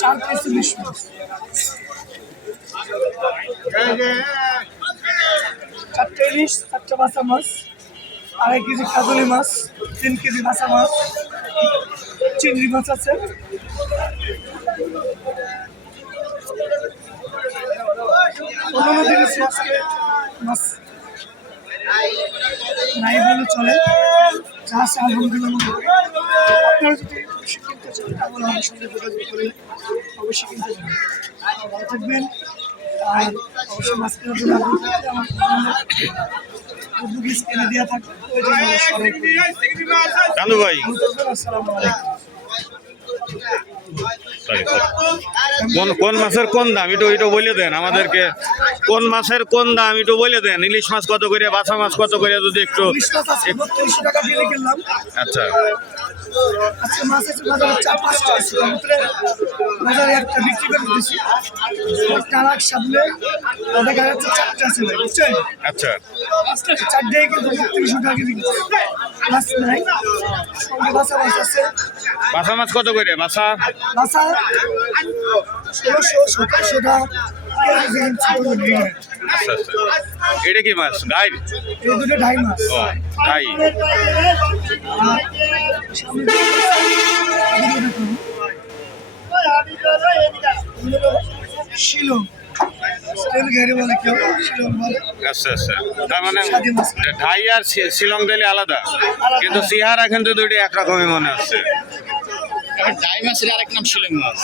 চার কেজি ইলিশ মাছ, 4টে ইলিশ, 4টে বাসা মাছ, 2.5 কেজি কাজলি মাছ, 3 কেজি বাসা মাছ, চিংড়ি মাছ আছে, অন্যান্য দিন আজকে মাছ নাই বলে চলে, যা আছে আলহামদুলিল্লাহ। আপনারা যদি অবশ্যই কিনতে চান তাহলে আমার সঙ্গে যোগাযোগ করে অবশ্যই কিনতে পারেন। ভালো থাকবেন। আর অবশ্যই মাছ কেনার জন্য আমার স্ক্রিনে দেওয়া থাকবে, ওই জন্য সবাই চালু ভাই। আসসালামু আলাইকুম। কোন মাছের কোন দাম একটু বলে দেন আমাদেরকে, কোন মাছের কোন দাম একটু বলে দেন। ইলিশ মাছ কত করে, বাছা মাছ কত করে, যদি একটু। ইলিশ মাছ আজকে 3200 টাকা দিয়ে কিনলাম। আচ্ছা আজকে মাছ আছে বাজারে 4-5টা আছে, তার ভিতরে বাজারে একটা বিক্রি করে দিচ্ছি। কালাক সামনে দেখা যাচ্ছে 4টা আছে ভাই, বুঝছেন? আচ্ছা 4টাই কিন্তু 3200 টাকা কেজি মাছ নাই। সঙ্গে বাসা মাছ আছে, বাছা মাছ কত করে বাছা? বাসা 1600-1700 টাকা। আচ্ছা আচ্ছা, এটা কি মাছ? গাই? এই দুটো ঢাই মাছ। ও গাই। শিলং স্টাইল ঘেরে বলে কেউ, শিলং বলে। আচ্ছা আচ্ছা, তার মানে ঢাই আর শিলং দিলে আলাদা, কিন্তু চেহারা কিন্তু দুইটা একরকমই মনে হচ্ছে। ডাই মাছের আরেক নাম শিলং মাছ।